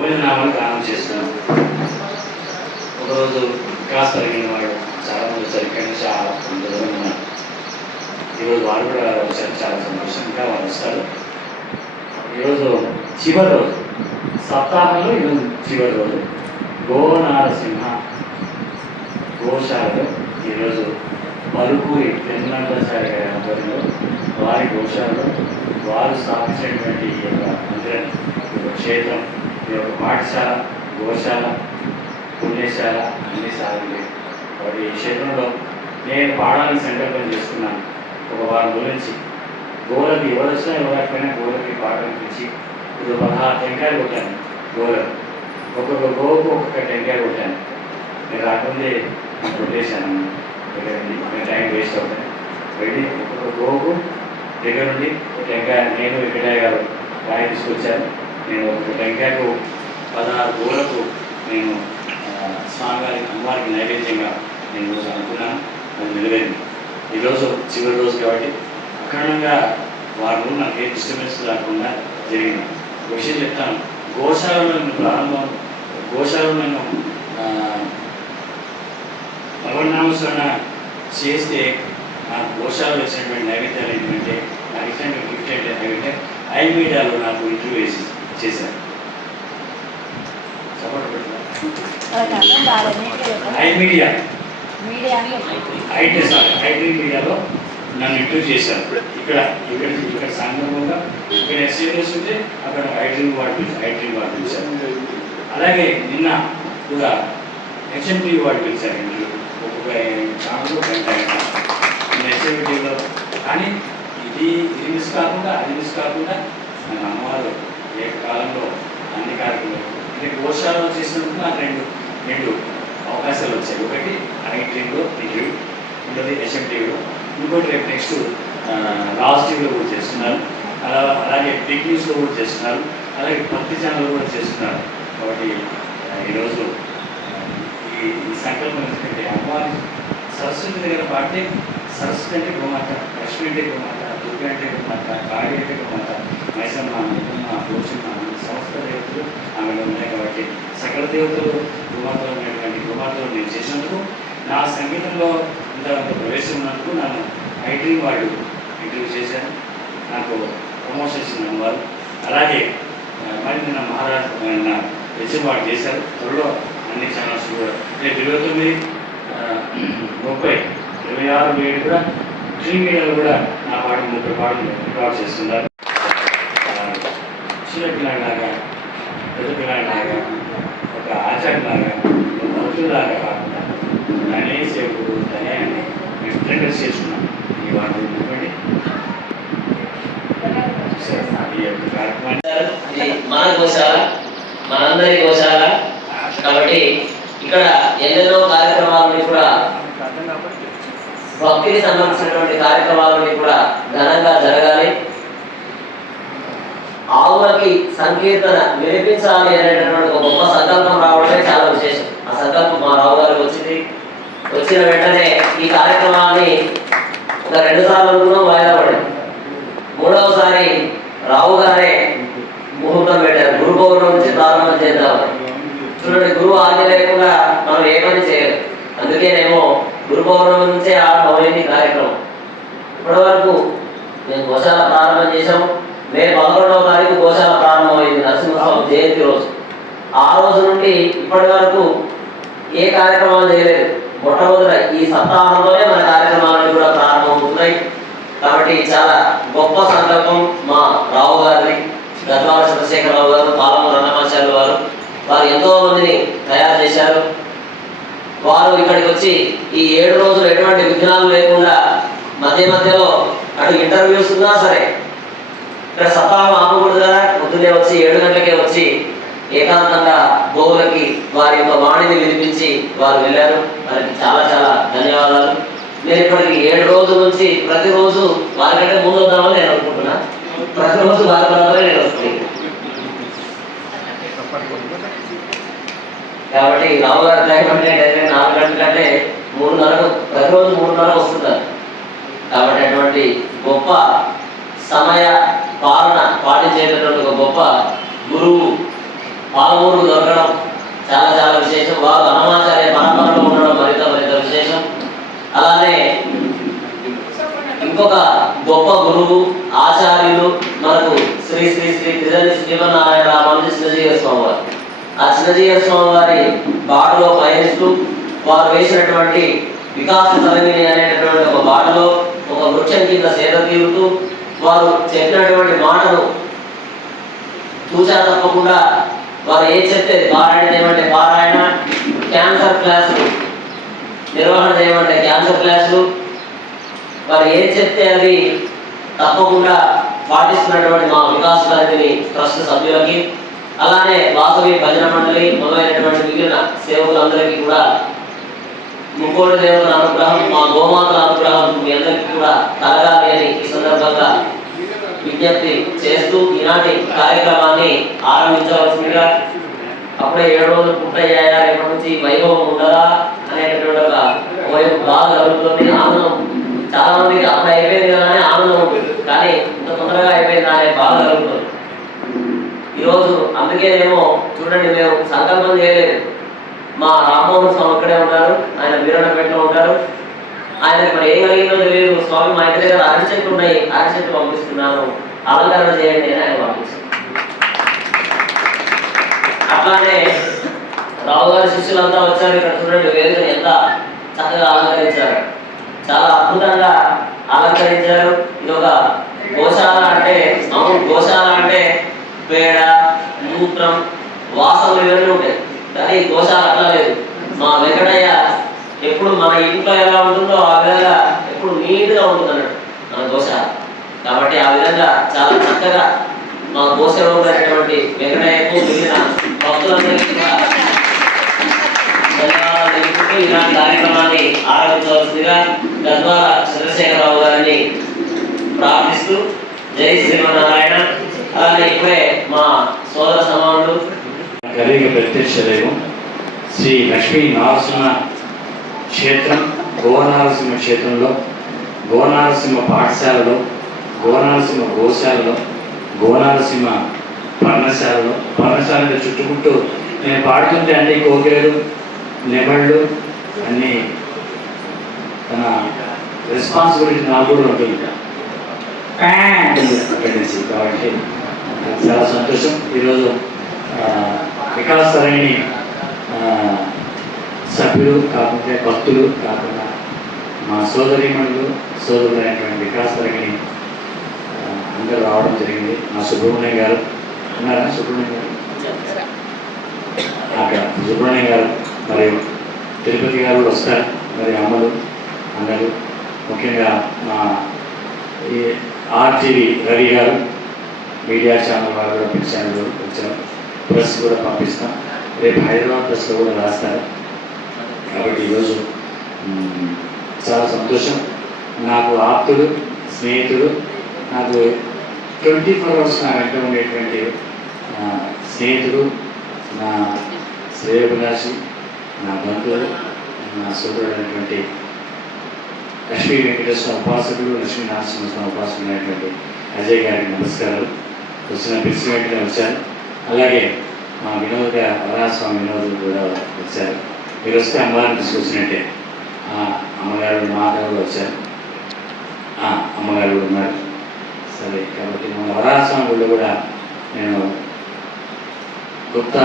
భోజనామాలు దానం చేస్తున్నాం. ఒకరోజు క్లాస్ జరిగిన వాడు చాలామంది వచ్చారు, ఇక్కడి నుంచి చాలా దూరం ఉన్నారు. ఈరోజు వాళ్ళు కూడా వచ్చారు, చాలా సంతోషంగా వాళ్ళు వస్తారు. ఈరోజు చివరి రోజు, సప్తాహంలో ఈరోజు చివరి రోజు. గోనారసింహ గోశాలలో ఈరోజు పలుకూరి తెలంగాణాచార్య గారి ఆధ్వర్యంలో వారి గోశాలలో వారు స్థాపించినటువంటి ఈ యొక్క మందిరం, ఈ యొక్క క్షేత్రం, ఈ యొక్క పాఠశాల, గోశాల, పుణ్యశాల అన్ని సాగుతాయి. కాబట్టి ఈ క్షేత్రంలో నేను పాడాలని సంకల్పం చేసుకున్నాను. ఒక వారం గురించి గోలకి ఎవరు వచ్చినా ఎవరికైనా గోలకి పాడడానికి ఇచ్చి ఇప్పుడు 16 టెంకాయలు కొట్టాను. గోలకు ఒక్కొక్క గోకు ఒక్కొక్క టెంకాయ కొట్టాను. నేను రాకుండే నేను కొట్టేశాను. నేను టైం వేస్ట్ అవుతాను. వెళ్ళి ఒక్కొక్క గోకు దగ్గర నుండి టెంకాయ, నేను వెంకటయ్య గారు కాయ తీసుకొచ్చాను. నేను ఒక్కొక్క టెంకాయకు 16 గోలకు నేను స్వామివారికి అమ్మవారికి నైవేద్యంగా నేను రోజు అనుకున్నాను. అది నిలవేరింది. ఈరోజు చివరి రోజు కాబట్టి అఖండంగా వారు నాకు ఏ డిస్టర్బెన్స్ లేకుండా జరిగింది. ఒక విషయం చెప్తాను. గోశాలలో నేను భగవన్నామస్మరణ చేస్తే ఆ గోశాలలో వచ్చినటువంటి నైవేద్యాలు ఏంటంటే, నాకు ఇచ్చినటువంటి గిఫ్ట్ ఏంటంటే ఐ మీడియాలో నాకు ఇంటర్వ్యూ చేశారు. సపోర్ట్ పెట్టారు. ఐటీ మీడియాలో నన్ను ఇంటర్వ్యూ చేశారు. ఇక్కడ సందర్భంగా ఇక్కడ ఎస్ఏఎస్ ఉంటే అక్కడ ఐటీ వార్డు పిలిచారు. అలాగే నిన్న కూడా హెచ్ఎంటీ వార్డు పిలిచారు. ఇంట్లో ఒక్కొక్క ఛానల్లో గంట ఎస్ఏటీలో. కానీ ఇది మిస్ కాకుండా అది మిస్ కాకుండా మన అమ్మవారు ఏకకాలంలో అన్ని కార్యక్రమాలు అంటే గోశాలలో చేసినందుకు నాకు రెండు అవకాశాలు వచ్చాయి. ఒకటి ఐటీలో ఇంటర్వ్యూ ఉంటుంది, ఎస్ఎంటీలో. ఇంకోటి రేపు నెక్స్ట్ రాజ్ టీవీలో కూడా చేస్తున్నారు. అలాగే బిగ్ న్యూస్లో కూడా చేస్తున్నారు. అలాగే భక్తి ఛానల్లో కూడా చేస్తున్నారు. కాబట్టి ఈరోజు ఈ సంకల్పం ఎందుకంటే అమ్మవారి సరస్వతి దగ్గర పాడితే సరస్వతి అంటే గోమాత, లక్ష్మి అంటే గోమాత, దుర్గ అంటే గోమాత, కాళీ అంటే గోమాత, మైసమ్మ, నిపుమ్మ, పోషమ్మ సమస్త దేవతలు ఆమెలో ఉన్నాయి. కాబట్టి సకల దేవతలు గోమాతలో ఉన్నటువంటి గోమాతలో నేను చేసినందుకు, నా సంగీతంలో ఇంతవరకు ప్రవేశం ఉన్నందుకు నన్ను ఐటీ వాళ్ళు ఇంటర్వ్యూ చేశాను. నాకు ప్రమోషన్ ఇచ్చిన వారు. అలాగే మరి నిన్న మహారాజు హెచ్ఎం వాడు చేశారు. త్వరలో అన్ని ఛానల్స్ కూడా రేపు 29, 30, 26, 7 కూడా టీవీ మీడియాలో కూడా నా పాటలు 30 పాటలు రికార్డ్ చేస్తున్నారు. చిన్న పిల్లలాగా, పెద్ద పిల్లలాగా, ఒక ఆచార్యలాగా, ఒక భక్తులాగా కాకుండా తనే సేవకుడు, తనే అని మేము ప్రిపేర్ చేసుకున్నాం. ఈ వాటి ఉన్నటువంటి ఈ యొక్క కార్యక్రమాన్ని మన గోశాల, మనందరి గోశాల కాబట్టి ఇక్కడ ఎన్నెన్నో కార్యక్రమాలని కూడా భక్తికి సంబంధించినటువంటి కార్యక్రమాలని కూడా ఘనంగా జరగాలి. ఆవులకి సంకీర్తన వినిపించాలి అనేటటువంటి ఒక గొప్ప సంకల్పం రావడమే చాలా విశేషం. ఆ సంకల్పం మా రావు గారికి వచ్చింది. వచ్చిన వెంటనే ఈ కార్యక్రమాన్ని ఒక 2 సార్లు అనుకున్నాం, వాయిదా పడింది. 3వసారి రావు గారే ముహూర్తం పెట్టారు. గురు పౌర్ణమి నుంచి ప్రారంభం చేద్దామని. చూడండి, గురువు ఆజ్ఞ లేకుండా మనం ఏ పని చేయలేదు. అందుకేనేమో గురు పౌర్ణమి నుంచే ఆరంభమైంది కార్యక్రమం. ఇప్పటి వరకు మేము గోశాల ప్రారంభం చేసాము. మే 11వ తారీఖు గోశాల ప్రారంభమైంది, నరసింహస్వామి జయంతి రోజు. ఆ రోజు నుండి ఇప్పటి వరకు ఏ కార్యక్రమాలు చేయలేదు. మొట్టమొదట ఈ సప్తాహంలోనే మన కార్యక్రమాలన్నీ కూడా ప్రారంభమవుతున్నాయి. కాబట్టి చాలా గొప్ప సంకల్పం మా రావు గారిని, గద్వాల చంద్రశేఖరరావు గారు, పాలమూరు అన్నమాచార్యులు వారు ఎంతో మందిని తయారు చేశారు. వారు ఇక్కడికి వచ్చి ఈ 7 రోజులు ఎటువంటి విఘ్నాలు లేకుండా మధ్యలో అటు ఇంటర్వ్యూస్ ఉన్నా సరే ఇక్కడ సప్తాహం ఆపకూడదు కదా, పొద్దున్నే వచ్చి 7 గంటలకే వచ్చి ఏకాంతంగా గోవులకి వారి యొక్క వాణిని వినిపించి వారు వెళ్ళారు. వారికి చాలా చాలా ధన్యవాదాలు. నేను ఇప్పటికి 7 రోజుల నుంచి ప్రతిరోజు వారికంటే ముందు వద్దామని నేను అనుకుంటున్నా. ప్రతిరోజు వారి బరాబరే నేను వస్తాను. కాబట్టి రావు గారి టైం అంటే 4 గంటల కంటే 3:30 ప్రతిరోజు 3:30 వస్తున్నారు. కాబట్టి అటువంటి గొప్ప సమయ పాలన పాటించేటటువంటి ఒక గొప్ప గురువు పాలమూరు దొరకడం చాలా చాలా విశేషం. వారు అన్నమాచార్య పరంపరలో ఉండడం మరింత మరింత విశేషం. అలానే ఇంకొక గొప్ప గురువు ఆచార్యులు మనకు శ్రీ శ్రీ శ్రీ త్రిదండి శ్రీమన్నారాయణ రామానుజ చిన్నజీవ స్వామి వారు. ఆ చిన్నజీవ స్వామి వారి బాటలో పయనిస్తూ వారు వేసినటువంటి వికాస తరంగిణి అనేటటువంటి ఒక బాటలో ఒక వృక్షం కింద సేద తీరుతూ వారు చెప్పినటువంటి మాటను తూచా తప్పకుండా వారు ఏం చెప్తే పారాయణ చేయమంటే పారాయణ, క్యాన్సర్ క్లాసులు నిర్వహణ చేయమంటే క్యాన్సర్ క్లాసులు, వారు ఏం చెప్తే అది తప్పకుండా పాటిస్తున్నటువంటి మా వికాస్ తరంగిణి ట్రస్ట్ సభ్యులకి, అలానే వాసవి భజన మండలి మొదలైనటువంటి మిగిలిన సేవకులందరికీ కూడా ముక్కోటి దేవుల అనుగ్రహం, మా గోమాతల అనుగ్రహం మీ అందరికీ కూడా కలగాలి అని ఈ సందర్భంగా విజ్ఞప్తి చేస్తూ ఈనాటి కార్యక్రమాన్ని ఆరంభించవలసిందిగా. అప్పుడే 7 రోజులు పూర్తయ్యాయా, రేపటి నుంచి వైభవం ఉండదా అనేటటువంటి ఒక వైపు బాగా జరుగుతుంది. ఆనందం చాలా మందికి అప్పుడు అయిపోయింది కదా అని ఆనందం ఉంటుంది, కానీ ఇంత తొందరగా అయిపోయింది అనే బాగా జరుగుతుంది ఈరోజు. అందుకేనేమో చూడండి, మేము సంకల్పం చేయలేదు. మా రామ్మోహన్ స్వామి అక్కడే ఉంటారు, ఆయన వీరన్నపేటలో ఉంటారు. ఆయనకి మరి ఏం కలిగిందో తెలియదు. స్వామి మా ఇంటి దగ్గర అరటి చెట్లు ఉన్నాయి, అరటి చెట్లు పంపిస్తున్నాను, అలంకరణ చేయండి అని ఆయన పంపించారు. అట్లానే రావు గారి శిష్యులంతా వచ్చారు. ఇక్కడ చూడండి, వేదికను ఎంత చక్కగా అలంకరించారు, చాలా అద్భుతంగా అలంకరించారు. ఇది ఒక గోశాల అంటే, అవును గోశాల అంటే పేడ, మూత్రం, వాసనలు ఇవన్నీ ఉంటాయి, కానీ గోశాల అట్లా లేదు. మా వెంకటయ్య ఎప్పుడు మన ఇంట్లో ఎలా ఉంటుందో ఆ విధంగా ఎప్పుడు నీట్గా ఉంటుంది అన్నట్టు మన గోశాల. కాబట్టి ఆ విధంగా చాలా చక్కగా మా గోశాలలో ఉన్నటువంటి వెంకటయ్యకు మిగిలిన భక్తులందరికీ కూడా ధన్యవాదాలు తెలుపుతూ ఇలాంటి కార్యక్రమాన్ని ఆరంభించవలసిందిగా గద్వాల చంద్రశేఖరరావు గారిని ప్రార్థిస్తూ జై శ్రీమన్నారాయణ. అలానే ఇప్పుడే మా సోదర సమానులు కలియుగ ప్రత్యక్ష దైవం శ్రీ లక్ష్మీ నరసింహ క్షేత్రం, గోనరసింహ క్షేత్రంలో, గోనరసింహ పాఠశాలలో, గోనరసింహ గోశాలలో, గోనరసింహ పర్ణశాల చుట్టుముట్టు నేను పాడుతుంటే అన్ని కోకిలలు, నెమళ్ళు అన్నీ తన రెస్పాన్సిబిలిటీ నాకు కూడా ఉంటుంది అక్కడి నుంచి. కాబట్టి చాలా సంతోషం. ఈరోజు వికాస్ తరంగిణి సభ్యులు కాకుండా భక్తులు కాకుండా మా సోదరీమణులు సోదరులైనటువంటి వికాస్ తరంగిణి అందరూ రావడం జరిగింది. మా సుబ్రహ్మణ్యం గారు ఉన్నారా? సుబ్రహ్మణ్యం గారు అక్కడ సుబ్రహ్మణ్యం గారు మరియు తిరుపతి గారు కూడా వస్తారు. మరి అమ్మలు అందరూ, ముఖ్యంగా మా ఈ ఆర్టీవీ రవి గారు మీడియా ఛానల్ వాళ్ళు కూడా పిలిచారు, వచ్చారు. ప్రెస్ కూడా పంపిస్తాం, రేపు హైదరాబాద్ ప్రెస్లో కూడా రాస్తారు. కాబట్టి ఈరోజు చాలా సంతోషం. నాకు ఆప్తుడు, స్నేహితుడు, నాకు 24 hours నా వెంట ఉండేటువంటి స్నేహితుడు, నా శ్రేయోభిలాషి, నా బంధువులు, నా సోదరుడైనటువంటి లక్ష్మీ వెంకటేశ్వర ఉపాసకుడు, లక్ష్మీ నరసింహస్వామి ఉపాసకుడు అయినటువంటి అజయ్ గారికి నమస్కారాలు. వచ్చిన పిలిచి వెంటనే వచ్చారు. అలాగే మా వినోద్ వరాస్వామి వినోద్ కూడా వచ్చారు. మీరు వస్తే అమ్మగారిని తీసుకొచ్చినట్టే. అమ్మగారు మాధవ్ వచ్చారు, అమ్మగారు ఉన్నారు. సరే, కాబట్టి మన వరాస్వామి గుళ్ళు కూడా నేను కొత్త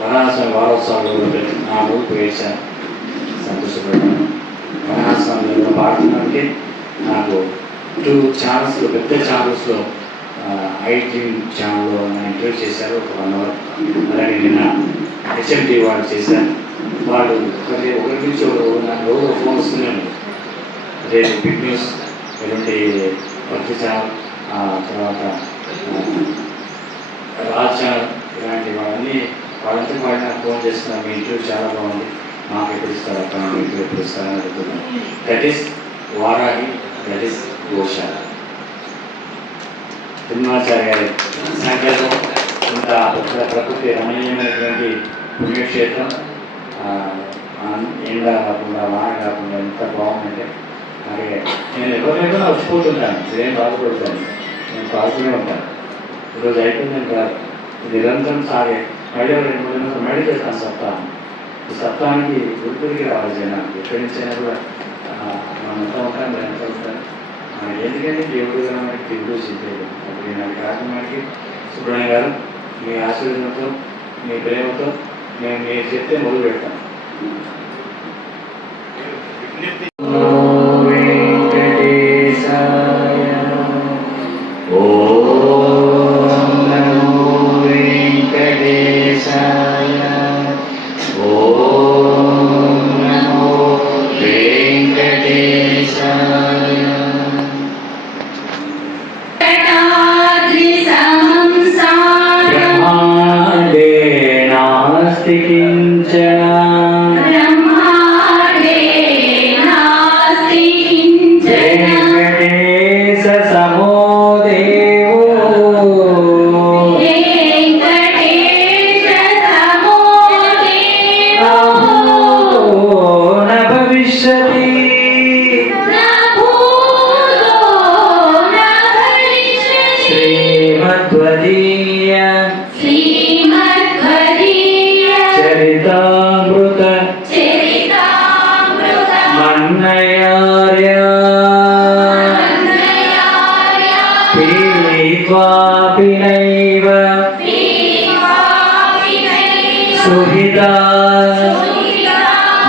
వరాస్వామి వారోత్సవాలు కూడా పెట్టి 4 రోజులు వేశాను. సంతోషపడ్డాను. వరాస్వామి పాడుతున్నట్టే నాకు 2 ఛానల్స్లో, పెద్ద ఛానల్స్లో, ఐ డ్రీమ్ ఛానల్లో ఇంటర్వ్యూ చేశారు ఒక 1 hour. అలాగే నిన్న హెచ్ఎండి వాళ్ళు చేశారు. వాళ్ళు ఒకరి నుంచి నాకు రోజు ఫోన్ వస్తూనే ఉంది. రేపు బిగ్ న్యూస్, ఎలాంటి భక్తి ఛానల్, తర్వాత రాజ్ ఛానల్, ఇలాంటి వాళ్ళంతా వాళ్ళు నాకు ఫోన్ చేస్తున్నారు. మీ ఇంటర్వ్యూ చాలా బాగుంది, మాకు ఎప్పుడు ఇస్తారు అక్కడ, మీకు ఎప్పుడు ఇస్తారని అడుగుతున్నాను. That is Varahi, that is గోశాల. తిరుమలాచార్య గారి సంకల్పం, ఇంత ప్రకృతి రమణీయమైనటువంటి పుణ్యక్షేత్రం, ఎండ కాకుండా వాన కాకుండా ఎంత బాగుందంటే, అలాగే నేను ఎవరినైనా వచ్చిపోతుంటాను, నేనేం బాధపడుతాను, నేను పాడుతూనే ఉంటాను. ఈరోజు అయిపోయిందని కాదు, నిరంతరం సాగే మళ్ళీ 2-3 రోజులు మళ్ళీ చేస్తాను సప్తాహం. ఈ సప్తాహానికి గుర్తుడికి రావాలి జనాలు ఎక్కడి నుంచి అయినా కూడా మనం ఎంత ఉంటాం దాని ఎంత ఉంటాం ఎందుకంటే దేవుడుగా మనకి దేవుడు చెప్పేది. అప్పుడు నా కార్యక్రమానికి సుబ్రహ్మణ్య గారు మీ ఆశీర్వాదంతో మీ ప్రేమతో మేము మీరు చెప్తే మొదలు పెడతాం.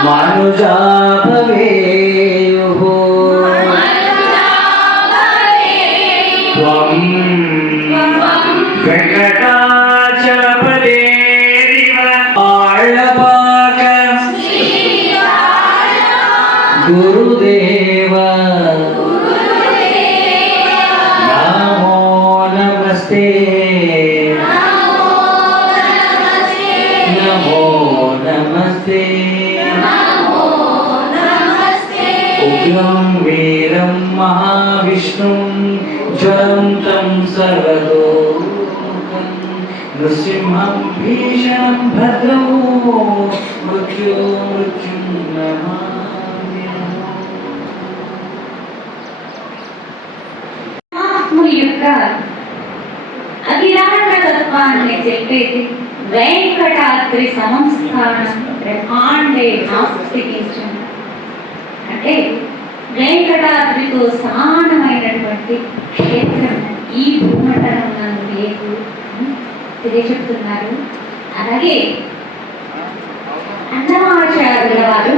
మనుజా భవేయుః త్వం వెంకటాచలపదేరివ ఆళ్లపాక గురుదేవ నమో నమస్తే నమో నమస్తే ఉగ్రం వీరం మహావిష్ణుం జ్వలంతం సర్వతోముఖం నృసింహం భీషణం భద్రం మృత్యుం నమామ్యహం. మహాత్ముడి యొక్క అభిరాట తత్వాన్ని చెప్పేది వెంకటాద్రి సంస్థానం బ్రహ్మాండే నాస్తికించం. అంటే వెంకటాద్రితో సమానమైనటువంటి క్షేత్రం ఈ భూమండలంలో లేదు అని తెలియచెప్తున్నారు. అలాగే అన్నమాచార్యుల వారు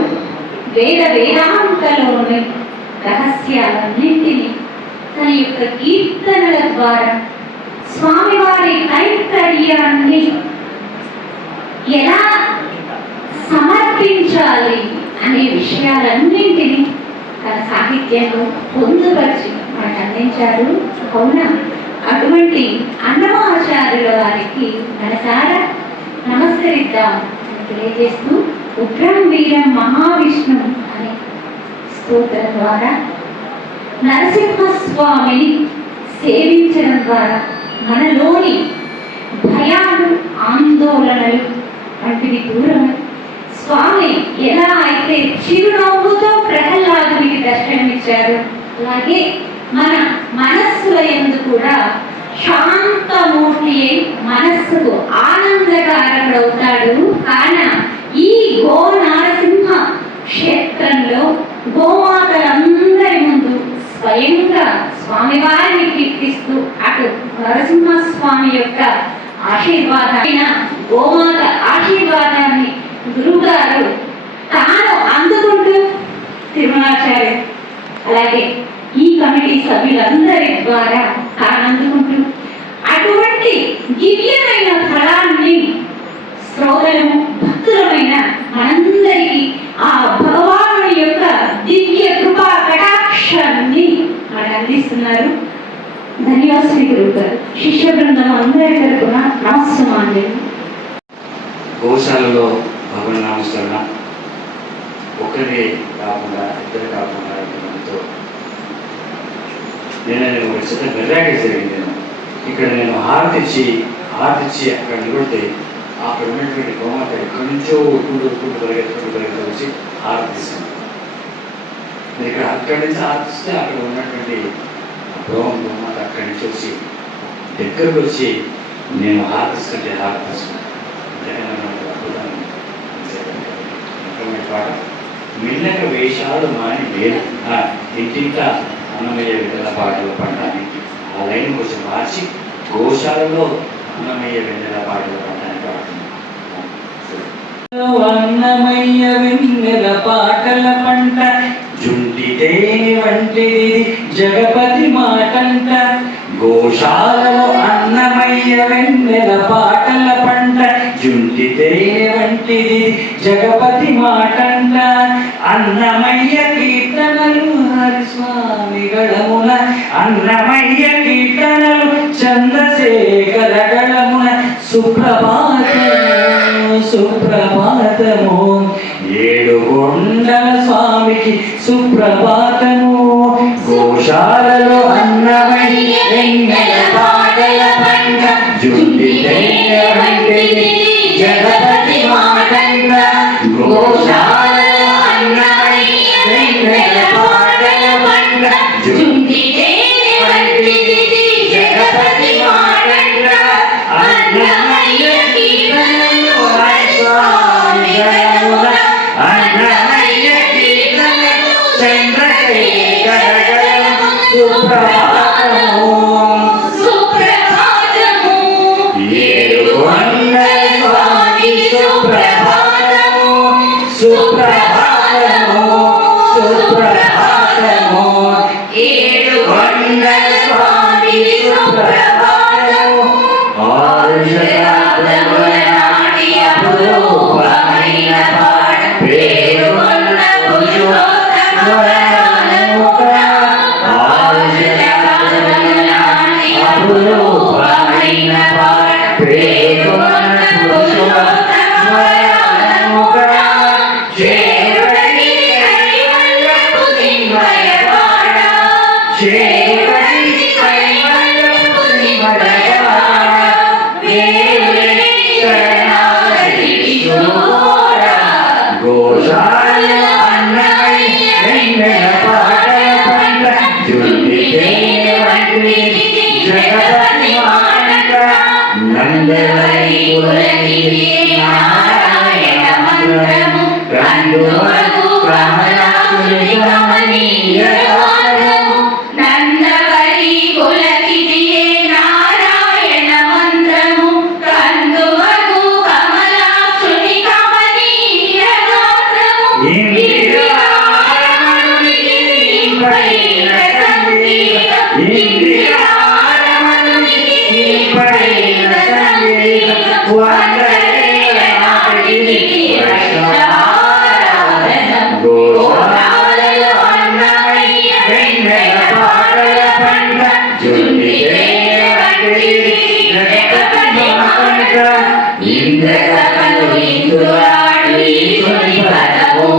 వేదాంతలోని రహస్యాలన్నింటినీ తన యొక్క కీర్తనల ద్వారా స్వామివారి కైంకర్యాన్ని ఎలా సమర్పించాలి అనే విషయాలన్నింటినీ తన సాహిత్యంలో పొందుపరిచి మనకు అందించారు. అవునా, అటువంటి అన్నమాచార్యుల వారికి మనసారా నమస్కరిద్దాం అని తెలియజేస్తూ ఉగ్రం వీరం మహావిష్ణు అనే స్తోత్రం ద్వారా నరసింహస్వామిని సేవించడం ద్వారా మనలోని భయాలు ఆందోళనలు వంటివి దూరం స్వామి ఎలా అయితే చిరునవ్వుతో ప్రహ్లాదునికి దర్శనమిచ్చారు అలాగే మన మనస్సుల యందు కూడా శాంతమూర్తి మనస్సుకు ఆనందకారకుడవుతాడు. కాన ఈ గో నారసింహ క్షేత్రంలో గోమాతలందరి ముందు స్వయంగా స్వామివారిని కీర్తిస్తూ అటు నరసింహస్వామి యొక్క ఆశీర్వాదాన్ని గోమాత ఆశీర్వాదాన్ని గురువుగారు తాను అందుకుంటూ తిరుమలాచార్య అలాగే ఈ కమిటీ సభ్యులందరి ద్వారా తాను అందుకుంటూ అటువంటి దివ్యమైన ఫలాన్ని శ్రోతలము భక్తులమైన మనందరికీ ఆ భగవానుడి యొక్క దివ్య కృపా కటాక్షాన్ని మనకు అందిస్తున్నారు. ధన్యవాదాలు గురువు గారు. శిష్య బృందం అందరి తరపున నమస్కారం. గోశాలలో భగవన్ నామస్మరణ ఒకరి కాకుండా ఇద్దరు కాకుండా ఇంతమందితో నేను ఒక చిన్న మెర్రాకే జరిగింది. ఇక్కడ నేను హారతిచ్చి అక్కడ నిలబడితే అక్కడ ఉన్నటువంటి గోమాత ఎక్కడి నుంచో ఉట్టుకుంటూ పరిగెత్తుకుంటూ వచ్చి హారతిస్తాను. నేను ఇక్కడ అక్కడి నుంచి హారతిస్తే అక్కడ ఉన్నటువంటి గోమాత అక్కడి నుంచి వచ్చి దగ్గరకు వచ్చి నేను హారతిస్తుంటే హారతిస్తున్నాను. పాట మిన్నక వేషాలు మాని వేరు ఇంటింట అన్నమయ్య వెన్నెల పాటలు పడడానికి ఆ లైన్ కొంచెం మార్చి గోశాలలో అన్నమయ్య వెన్నెల పాటలు పడడానికి అన్నమయ్య వెన్నెల పాటల పంట జుంటితే వంటిది జగపతి మాటంట గోశాలలో అన్నమయ్య వెన్నెల పాటల పంట జుంటితే వంటిది జగపతి మాటంట అన్నమయ్య కీర్తనలు హరిస్వామి గళమున అన్నమయ్య కీర్తనలు చంద్రశేఖర గళమున సుప్రభాతము సుప్రభాతము ఏడుగొండల స్వామికి సుప్రభాతము గోశాలలో అన్నమయ్య వెన్నెల పాటల పంట జుంటితే వంటిది జగపతి మాటంట గోశాలలో అన్నమయ్య వెన్నెల పాటల పంట జుంటితే వంటిది జగపతి మాటంట అన్నమయ్య కీర్తనలు హరిస్వామి గళమున అన్నమయ్య కీర్తనలు చంద్రశేఖర గళమున సుప్రభాతము సుప్రభాతము ఏడుగొండల స్వామి సుప్రభాతము సుప్రభాతము సుప్రభాతము ఏడుగొండల స్వామి సుప్రభాతము ఆరుషరాత్రముల నాటి అపురూపమైన పాట పేరుగొన్న పురుషోత్తములముక ఆరుషరాత్రముల నాటి అపురూపమైన పాట పేరుగొన్న పురుషోత్తములముక చేరువడి కైవల్యపు దివ్యవాడ చేరువడి కైవల్యపు దివ్యవాడ వేలుని శరణాగతి విష్ణువోడ గోశాలలో అన్నమయ్య వెన్నెల పాటల పంట జుంటితే వంటిది జగపతి మాటంట నందవరి కులగిరి నారాయణ మంత్రము కందువగు కమలాసుని కమనీయ గానము నందవరి కులగిరియే నారాయణ మంత్రము కందువగు కమలాసుని కమనీయ గానము ఇంద్రియారమణునికి ఇంపైన సంగీతం ఇంద్రియారమణునికి ఇంపైన సంగీతం వందరేల నాటిది వైష్ణవారాధనం గోశాలలో అన్నమయ్య వెన్నెల పాటల పంట జుంటితే వంటిది జగపతి మాటంట ఇంద్రసభలు ఇంద్రులాడు ఈశ్వరి పదము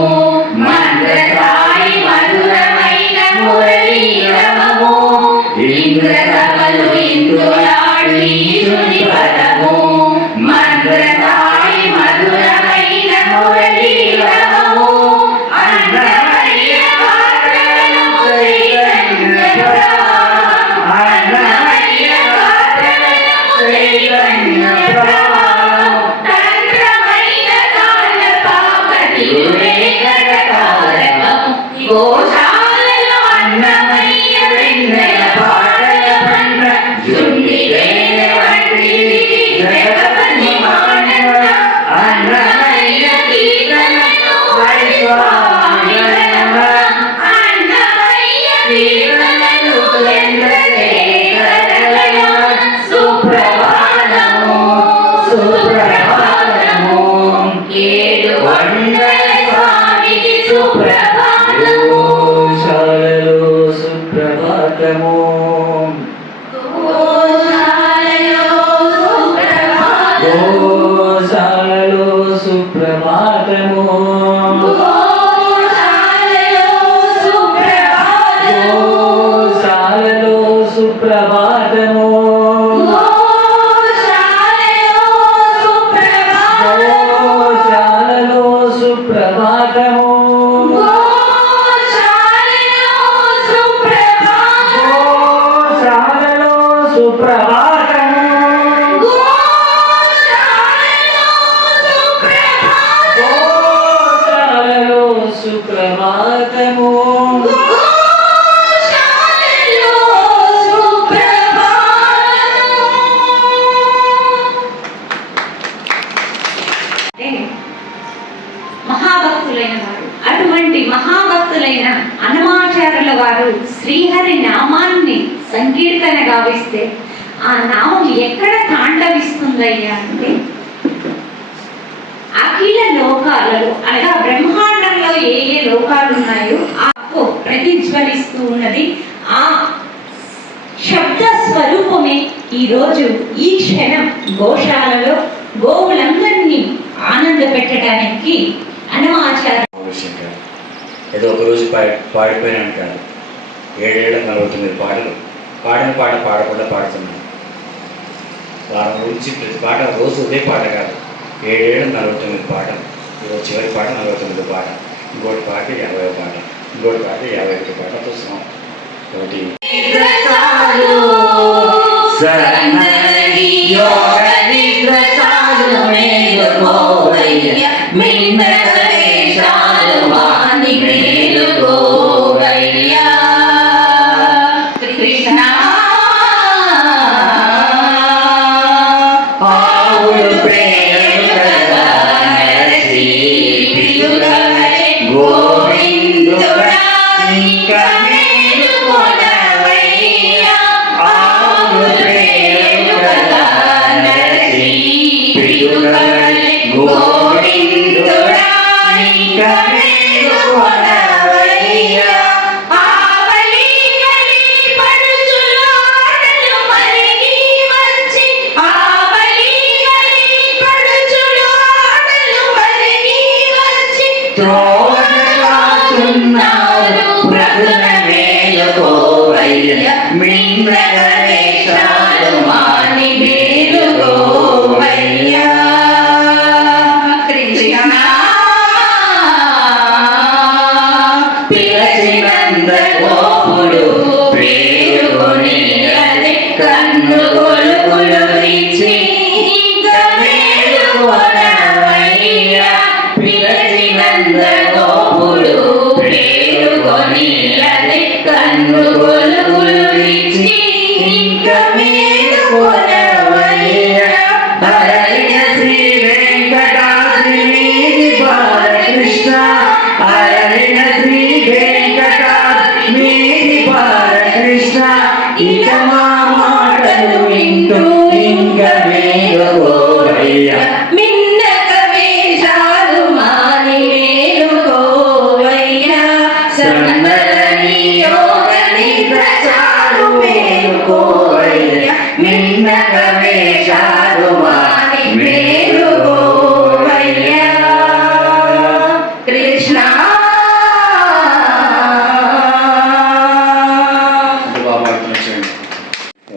మంత్రసాయి మధురమైన మురళీరవము ఇంద్రసభలు ఇంద్రులాడు ఈశ్వరి పదము మంత్రసాయి మధురమైన మురళీరవము అన్నమయ్య పాటలను చైతన్య అన్నమయ్య పాటలను చైతన్య తంత్రమైన కాలపాకటి గోశాలలో అన్నమయ్య వెన్నెల పాటల పంట జుంటితే వంటిది జగపతి మాటంట అన్నమయ్య కీర్తనలు హరిస్వామి గళమున అన్నమయ్య కీర్తనలు చంద్రశేఖర గళమున సుప్రభాతము సుప్రభాతము ఏడుగొండల స్వామికి సుప్రభాతము గోశాలలో సుప్రభాతము గోశాలలో సుప్రభాతము గోశాలలో సుప్రభాతము గోశాలలో సుప్రభాతము గోశాలలో సుప్రభాతము సుప్రభాతము గోశాలలో సుప్రభాతము. మహాభక్తులైన వారు, అటువంటి మహాభక్తులైన అన్నమాచార్యుల వారు శ్రీహరి నామాన్ని సంకీర్తన గావిస్తే ఆ నామం ఎక్కడ తాండవిస్తుందయ్యా అంటే అఖిల లోకాలలో అనగా బ్రహ్మాండంలో ఏ ఏ లోకాలు ఉన్నాయో ఆ ప్రతిజ్వలిస్తూ ఉన్నది. ఆ శబ్ద స్వరూపమే ఈరోజు ఈ క్షణం గోశాలలో గోవులందరినీ ఆనంద పెట్టడానికి అన్నమాచార్య ఏదో ఒకరోజు పాడిపోయినాను కాదు, 7 ఏళ్ళ 49 పాటలు పాడిన పాట పాడకుండా పాడుతున్నాను. వారం నుంచి ప్రతి పాట రోజు ఒకే పాట కాదు, 7 ఏళ్ళ 49 పాటలు. ఈరోజు చివరి పాట 49 పాట, ఇంకోటి పాట 50వ పాట, ఇంకోటి పాట 51 పాటతో సమానం. ఒకటి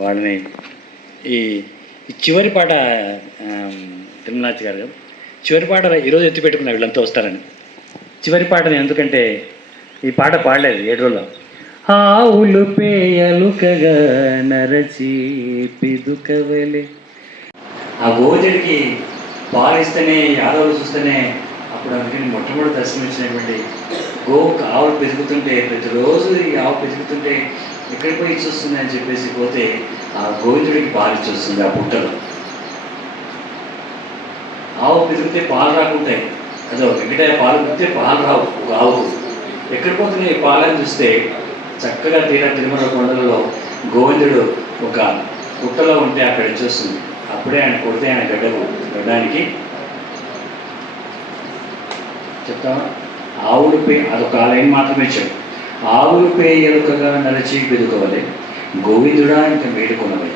వాళ్ళని ఈ చివరి పాట తిరుమలాచి గారు చివరి పాట ఈరోజు ఎత్తి పెట్టుకున్నా వీళ్ళంతా వస్తారని. చివరి పాటని ఎందుకంటే ఈ పాట పాడలేదు 7 రోజుల్లో. ఆవులు పేయలుకగా నరచి పిదుకవలే. ఆ గోజడికి పాలిస్తేనే యాదవులు చూస్తేనే అప్పుడు అందుకని మొట్టమొదటి దర్శనం ఇచ్చినటువంటి ఆవులు పెరుగుతుంటే ప్రతిరోజు ఈ ఆవు పెరుగుతుంటే ఎక్కడికి పోయి ఇచ్చి వస్తుంది అని చెప్పేసి పోతే ఆ గోవిందుడికి పాలు ఇచ్చి వస్తుంది ఆ పుట్టలో. ఆవు పెరిగితే పాలు రాకుంటాయి, అదో వెంకటయ్య పాలు పెరిగితే పాలు రావు ఒక ఆవుకు. ఎక్కడ పోతున్నాయి పాలని చూస్తే చక్కగా తిరుమల కొండలలో గోవిందుడు ఒక పుట్టలో ఉంటే అక్కడ ఇచ్చి వస్తుంది. అప్పుడే ఆయన కొడితే ఆయన గడ్డానికి చెప్తామా. ఆవులు అదొక లైన్ మాత్రమే చెప్పు. ఆవులు పేయలుకగా నరచి పెదుకోవలే గోవిందుడా ఇంకా వేడుకొనవే.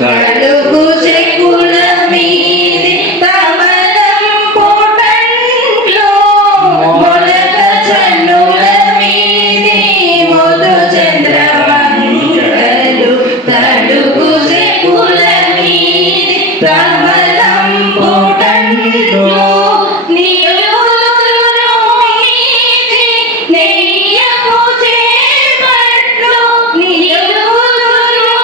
కలుగు చెక్కుల మీది తమలం తమలంపుటండ్లు నిలువుతురు మీది నెయ్యపు చేపట్లు నిలువుతురు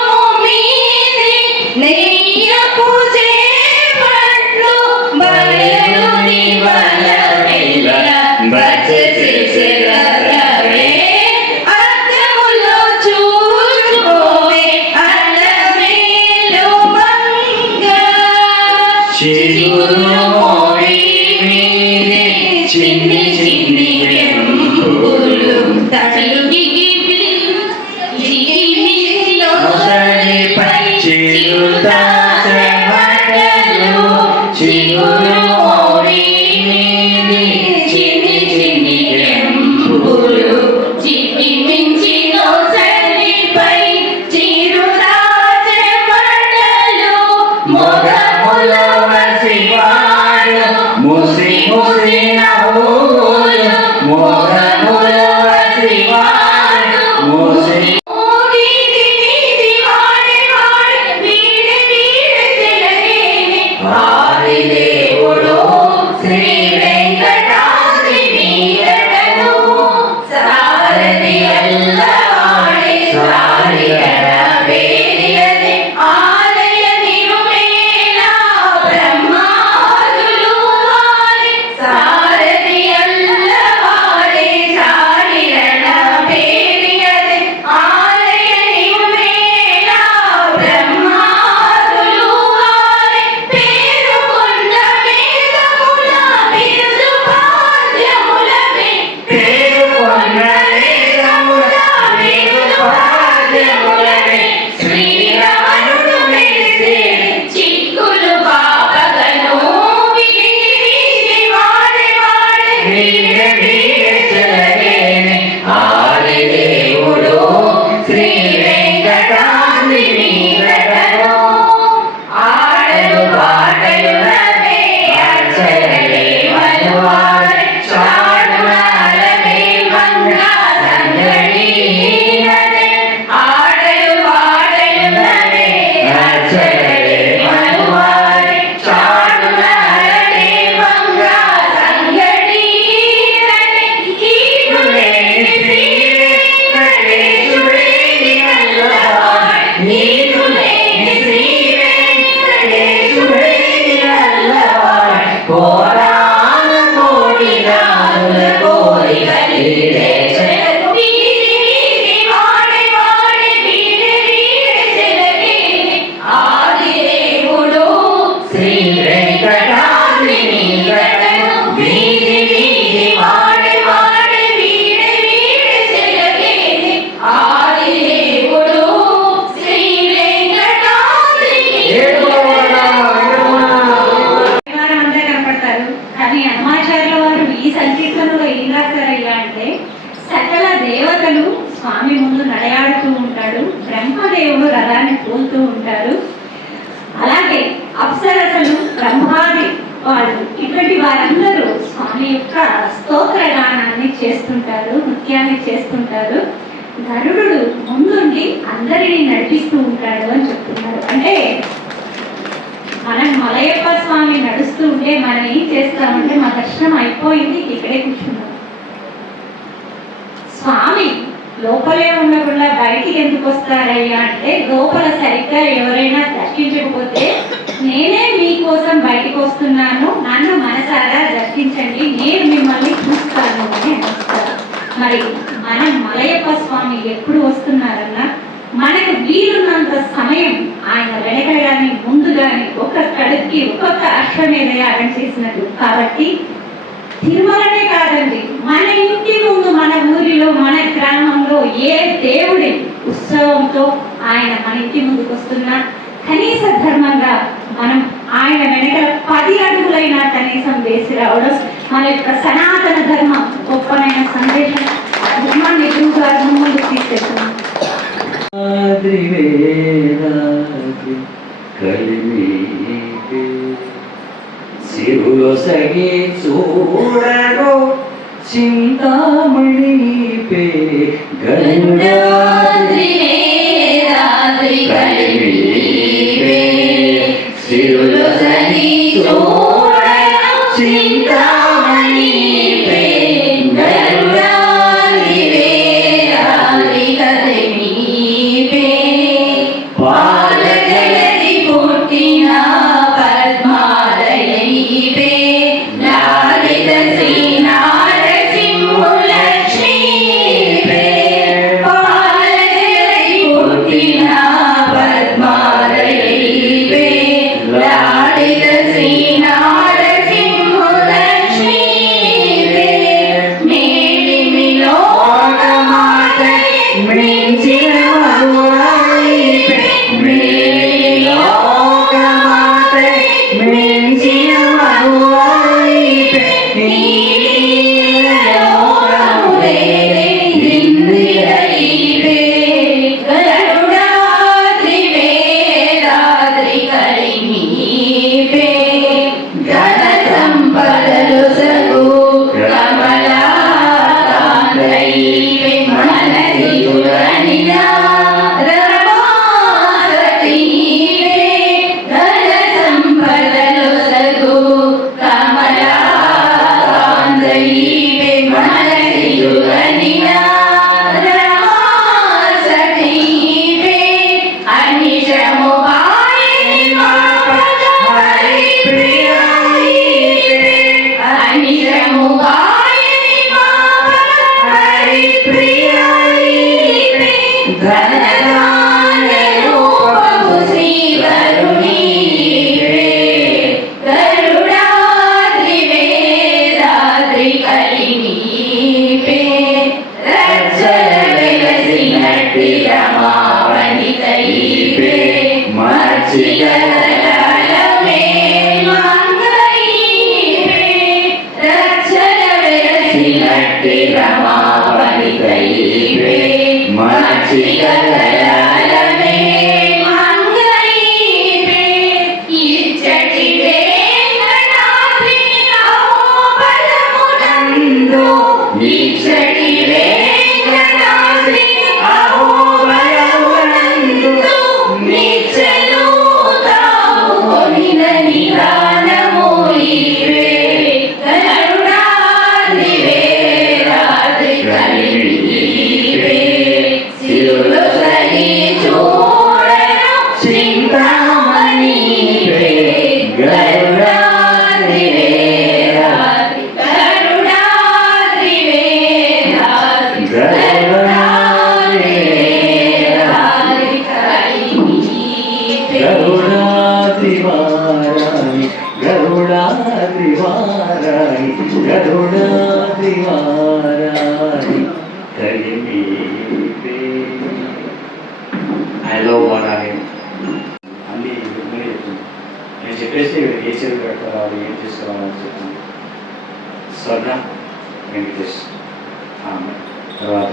మీది నెయ్యపు చేపట్లు బయలుని బలమెల్ల బచ్చచేసెదరవే అద్దములో చూసుకోవే అల్లమేలు మంగ చిగురు మోవి మీది చిన్ని చిన్ని వెంపులు తడిగి మొసలిపై చిరుతా చెమటలు చిగురు మోవి మీది చిన్ని చిన్ని పులు చిటిమించి నొసలిపై చిరురాజ మండలు మొగముల వసివాడు ముసి ముసి నవ్వులు మొగముల వసివాడు ముసి దేవుడు శ్రీ వెంకటాద్రి వీరటను సారథి అల్లవాడే సారిగణ వేరియదే ఆలయ నిరుమేళ బ్రహ్మాదులు వారి సారథి అల్లవాడే సారిగణ వేరియదే ఆలయ నిరుమేళ బ్రహ్మాదులు వారి పేరుకొండ వేదముల బిరుదు పాద్యములవే పేరుకొన్న వేదముల బిరుదు పాద్యములవే శ్రీరమణుడు మెరిసే చిక్కులు బాపగను వీధి వాడే వాడే వీర వీర చెలగేనే ఆది దేవుడు శ్రీ వెంకటాద్రి వీరటను ఆడలు పాటలునవే అర్చనలే మనువాడే చాటునాలవే మంగా సంగడీనదే ఆడలు పాటలునవే అర్చనలే మనువాడే చాటునాలవే మంగా సంగడీనదే కీటులేని శ్రీ వెంకటేశుడేని అల్లవాడే నీటులేని శ్రీ వెంకటేశుడేని అల్లవాడే కోరాన కోడి రాజుల కోరిక తీరేచెదరు. వీధి వీధి వాడే వాడే వీడే వీడే చెలగేనే ఆది దేవుడు శ్రీ వెంకటాద్రి వీరటను వీధి వీధి వాడే వాడే వీడే వీడే చెలగేనే ఆది దేవుడు శ్రీ వెంకటాద్రి పరివారం అంతా కనపడతారు. కానీ అన్నమాచార్యుల వారు ఈ సంకీర్తనలో ఏం రాస్తారయ్యా అంటే సకల దేవతలు స్వామి ముందు నడయాడుతూ ఉంటాడు, బ్రహ్మదేవుడు రథాన్ని పోలుతూ ఉంటారు, అలాగే అప్సరసలు బ్రహ్మాది వాళ్ళు ఇటువంటి వారందరూ స్వామి యొక్క స్తోత్ర గానాన్ని చేస్తుంటారు, నృత్యాన్ని చేస్తుంటారు. గరుడు ముందుండి అందరినీ నడిపిస్తూ ఉంటాడు అని చెప్తున్నారు. అంటే మనం మలయప్ప స్వామి నడుస్తూ ఉంటే మనం ఏం చేస్తామంటే మా దర్శనం అయిపోయింది ఇక్కడే కూర్చున్నాం. స్వామి లోపలే ఉండకుండా బయటికి ఎందుకు వస్తారయ్యా అంటే లోపల సరిగ్గా ఎవరైనా దర్శించకపోతే నేనే మీకోసం బయటికి వస్తున్నాను, నన్ను మనసారా దర్శించండి, నేను మిమ్మల్ని చూస్తాను అని వస్తారు. మరి మనం మలయప్ప స్వామి ఎప్పుడు వస్తున్నారన్నా మనకు వీలున్నంత సమయం ఆయన వెనక కానీ ముందు కానీ ఒక్కొక్క అడుగుకి ఒక్కొక్క అశ్వమేధ యాగం చేసినట్టు. కాబట్టి తిరుమలనే కాదండి, మన ఇంటి ముందు మన ఊరిలో మన గ్రామంలో ఏ దేవుడి ఉత్సవంతో ఆయన మన ఇంటి ముందుకు వస్తున్నా కనీస ధర్మంగా మనం ఆయన వెనకల 10 అడుగులైనా కనీసం వేసి రావడం మన యొక్క సనాతన ధర్మం గొప్పనైన సందేశం. ఆ ధర్మాన్ని ఎదురుగా ముందుకు తీసుకెళ్తున్నాం. సిరులో సగి చూడగో చింతామణి పే గంగాద్రి వేదాద్రి కలిమి సిరులు సని చూడను చింతామణి పే గరుడాది వేరాది కదమి పే పాల జలది పుట్టిన పద్మాలయ పే లాలిత శ్రీ నారసింహులక్ష్మీ పే పాల జలది పుట్టిన పద్మాలయ పే లాలిత శ్రీ నారసింహులక్ష్మీ పే మేలిమిలో మాతై మించిన మగువాయి పే మేలిమిలో మాతై మించిన మగువాయి పే నీలలోకములే ఇందిరై పే గరుడాద్రి వేదాద్రి కలిమి పే ఘన సంపదలు సగు కమలాకాంతై పే మనసియురనిగా రమాసతి పే ఘన సంపదలు సగు కమలాకాంతై పే మనసియురనిగా రమాసతి పే అనిశము పాయని మాపగ హరి ప్రియాయి పే అనిశము పాయని మాపగ హరి ప్రియాయి పే ధనదాన రూపము శ్రీవరుణి పే గరుడాద్రి వేదాద్రి కలిమి పే రక్షల వెలసినట్టి రమావనితై పే మర్చిగలలమే మంగళై పే రక్షల వెలసినట్టి రమావనితై పే మర్చిగలలమే మంగళై పే ఇచ్చటి వేంకటాద్రి అహోబలమునందు ఇచ్చటి వేంకటాద్రి అహోబలమునందు నిచ్చలు తాము కొనిన నిదానము ఈవే గరుడాద్రి వేదాద్రి కలిమి ఈవే సిరులు సని చూడను చింతామణి పే గరుడాద్రి వేదాద్రి గరుడాద్రి వేదాద్రి గరుడాద్రి వేదాద్రి కలిమి pay Garudadri వారాణి Garudadri వారాణి Garudadri వారాణి Kalimi pay. I love వారాణి అన్ని ఇవన్నీ చెప్తుంది. నేను చెప్పేసి వీడికి ఏ చెరువు పెట్టుకోవాలి ఏం చేసుకోవాలని చెప్తుంది. స్వర్ణ వెంకటేష్ ఆమె తర్వాత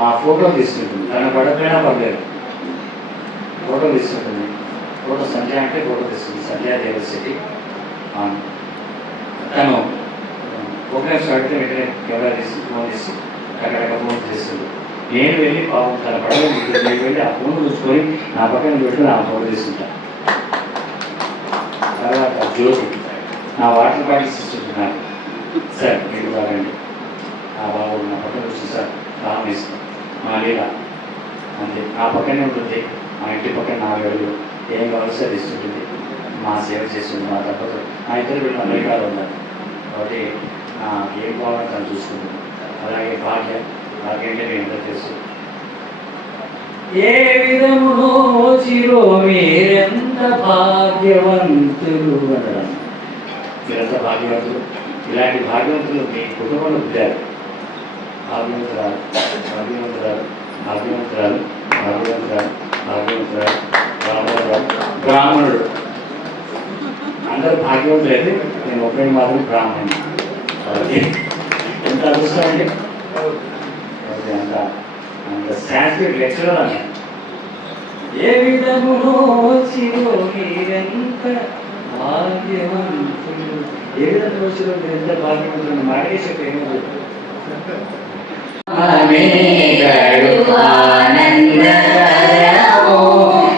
మా ఫోటో తీసుకుంటుంది. తన పడకపోయినా పర్లేదు, ఫోటో తీసుకుంటుంది. ఫోటో సంధ్య అంటే ఫోటో తీసుకుంది. సంధ్యా దేవశెట్టి ఆమె తను ప్రోగ్రామ్స్ అడిగితే వెంటనే కెమెరా తీసి ఫోన్ తీసి అక్కడ ఫోన్ చేస్తుంది. నేను వెళ్ళి పాపం తన పడవ నేను వెళ్ళి ఆ ఫోన్ చూసుకొని నా పక్కన పెట్టుకుని ఆ ఫోటో తీసుకుంటాను. తర్వాత జ్యోతి నా వాటర్ బాటిల్స్ ఇస్తుంటున్నాను. సార్ మీరు బాగండి ఆ బాబు నా పక్కన వచ్చి సార్ రామ్ ఇస్తాం మా లీలా అంతే నా పక్కనే ఉంటుంది. మా ఇంటి పక్కన 4 అడుగులు ఏం కావాలో సార్ ఇస్తుంటుంది. మా సేవ చేస్తుంది. మా తప్పదు మా ఇద్దరు వీళ్ళు అమెరికాలో ఉన్నారు కాబట్టి ఏం కావాలో తను చూసుకుంటుంది. అలాగే భాగ్య భాగ్యంటే మేము ఎంత చేస్తాం. ఏ విధమునో చిరో మీరెంత భాగ్యవంతులు అనడం. మీరంత భాగ్యవంతులు. ఇలాంటి భాగ్యవంతులు మీ కుటుంబంలో పుట్టారు. భాగ్యవంతురాలు భాగ్యవంతురాలు భాగ్యవంతురాలు భాగ్యవంతురాలు భాగ్యవంతురాలు బ్రాహ్మణురాలు బ్రాహ్మణుడు అందరూ భాగ్యవంతులు అయితే నేను ఒకరిని మాత్రం బ్రాహ్మణుడు. కాబట్టి ఎంత అదృష్టం అండి. అంత అంత సాంస్క్రిట్ లెక్చరర్ అని ఏ విధమునో చిరో మీరెంత భాగ్యవంతులు. ఏ విధంగా వచ్చిలో మీరు ఎంత భాగ్యవంతులు మాటే చెప్పి ఏమో ఆనంద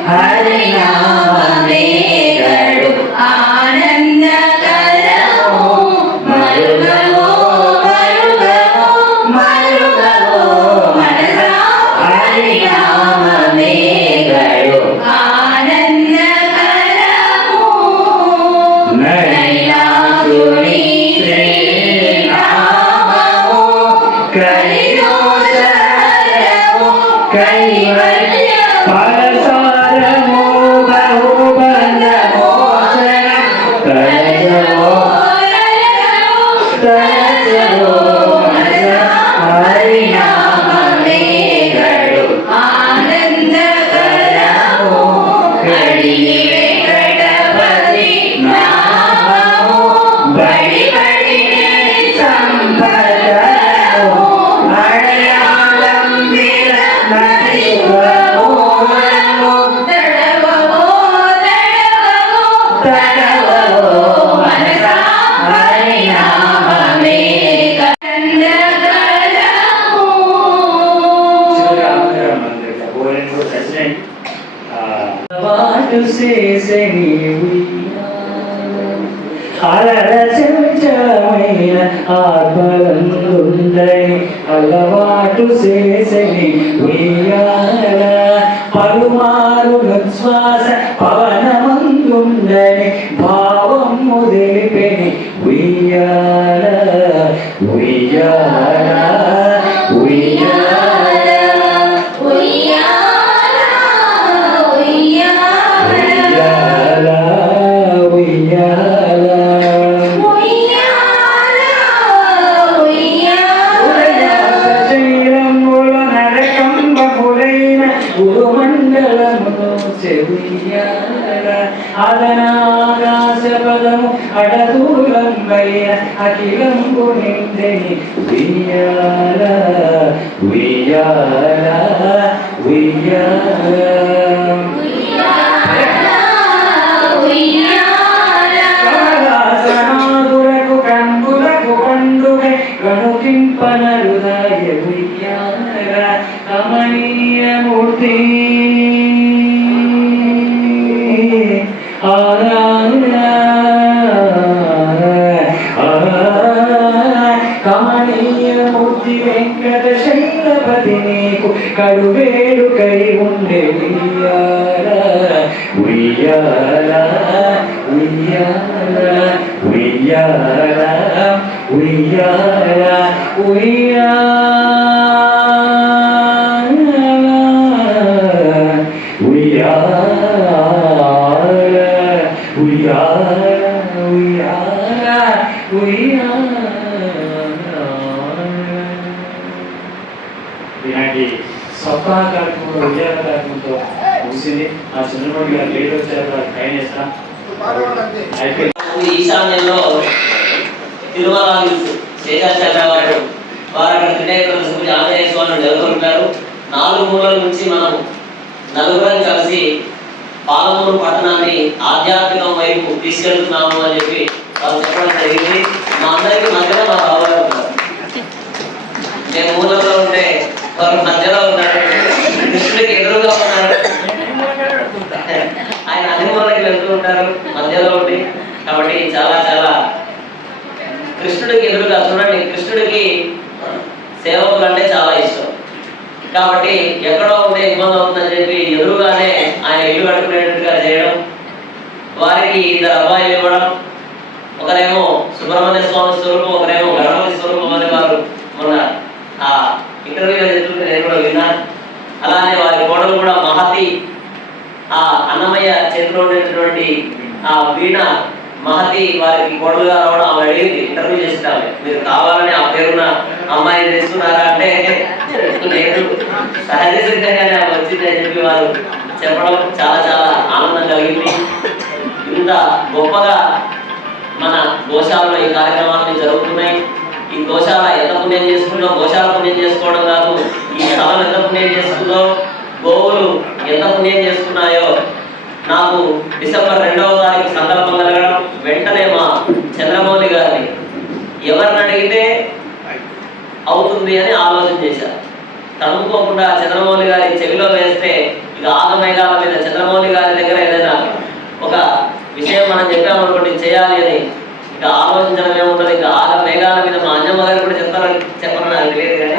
హరినామే తలచవో తలచవో మనసా హరినామమే గడు ఆనందకరమో కడిగి వెంకటపతి నామము బడి బడి సంపదరమో అడయాళంబిల నదివమోరమో తడవవో మనసా హరినామమే వాటు చేసని అలర చంచలమైన ఆత్మలందుండని అలవాటు చేసని ఉయ్యాల పలుమారు శ్వాస పవనమందుండని భావం ముదిలిపెని ఉయ్యాల ఉయ్యాల ఉయ్యాల ఉయ్యాల శరీరముల నరకంబులైన గురుమండలమును చెయ్యాల అదనాకాశ పదము అడదూలంబైన అఖిలంబు నిండెని ఉయ్యాల ఉయ్యాల ఉయ్యాల సనాదులకు కంబులకు పండుగ గణుకింపనరుదాయ ఉయ్యాల కమనీయమూర్తి కమనీయమూర్తి వెంకట శైలపతి నీకు కడువేడు కై ఉండే ఉయ్యాల ఉయ్యాల ఉయ్యాల ఉయ్యాల ఉయ్యాల ఉయ్యాల ఉయ్యాల ఉయ్యాల ఉయ్యాల ఇలాంటి సప్తాహ కార్యక్రమంలో ఉద్యోగ కార్యక్రమంతో ముగిసింది. ఆ చంద్రబాబు గారు లేట్ వచ్చారు, ట్రైన్ చేస్తాం అయిపోయింది. ఈశాన్యంలో తిరుమల శేషాచార్య వారు అక్కడ వినాయకుడు ఆంజనేయ స్వామిని నెలకొల్పారు. 4 మూలల నుంచి మనం నలుగురం కలిసి పాలమూరు పట్టణాన్ని ఆధ్యాత్మికం వైపు తీసుకెళ్తున్నాము అని చెప్పి వాళ్ళు చెప్పడం జరిగింది. మా అందరికీ మధ్యలో మా బాబాయ్ ఉన్నారు. నేను మూలంలో ఉంటే వారు మధ్యలో ఉన్నారు, కృష్ణుడికి ఎదురుగా ఉన్నారు, ఆయన అన్ని మూలకి వెళ్తూ ఉంటారు మధ్యలో ఉండి. కాబట్టి చాలా చాలా కృష్ణుడికి ఎదురుగా చూడండి, కృష్ణుడికి సేవకులు అంటే చాలా ఇష్టం. కాబట్టి ఎక్కడో ఉంటే ఇబ్బంది అవుతుందని చెప్పి ఎదురుగానే ఆయన ఇల్లు కట్టుకునేట్టుగా చేయడం, వారికి 2 అబ్బాయిలు ఇవ్వడం, ఒకరేమో సుబ్రహ్మణ్య స్వామి స్వరూపం, ఒకరేమో గణపతి స్వరూపం అని వారు మొన్న ఆ ఇంటర్వ్యూలో చెప్తుంటే నేను కూడా విన్నాను. అలానే వారి కోడలు కూడా మహతి, ఆ అన్నమయ్య చేతిలో ఉండేటటువంటి ఆ వీణ మహతి వారికి కోడలుగా రావడం ఆమె అడిగింది ఇంటర్వ్యూ చేస్తాము, మీరు కావాలని ఆ పేరున్న అమ్మాయిని తెస్తున్నారా అంటే లేదు, సహజ సిద్ధంగానే ఆమె వచ్చింది అని చెప్పి వారు చెప్పడం చాలా చాలా ఆనందం కలిగింది. ఇంత గొప్పగా మన గోశాలలో ఈ కార్యక్రమాలన్నీ జరుగుతున్నాయి. ఈ గోశాల ఎంత పుణ్యం చేసుకుందో, గోశాల పుణ్యం చేసుకోవడం కాదు, ఈ స్థలం ఎంత పుణ్యం చేసుకుందో, గోవులు ఎంత పుణ్యం చేసుకున్నాయో నాకు డిసెంబర్ 2వ తారీఖు సంకల్పం కలగడం, వెంటనే మా చంద్రమౌళి గారిని ఎవరిని అడిగితే అవుతుంది అని ఆలోచన చేశారు. తడుముకోకుండా చంద్రమౌళి గారి చెవిలో వేస్తే ఇక ఆగమేఘాల మీద చంద్రమౌళి గారి దగ్గర ఏదైనా ఒక విషయం మనం చెప్పామనుకోండి చేయాలి అని ఇక ఆలోచించడం ఏముంటుంది, ఇక ఆగమేఘాల మీద మా అన్నమ్మ గారు కూడా చెప్పడం నాకు తెలియదు. కానీ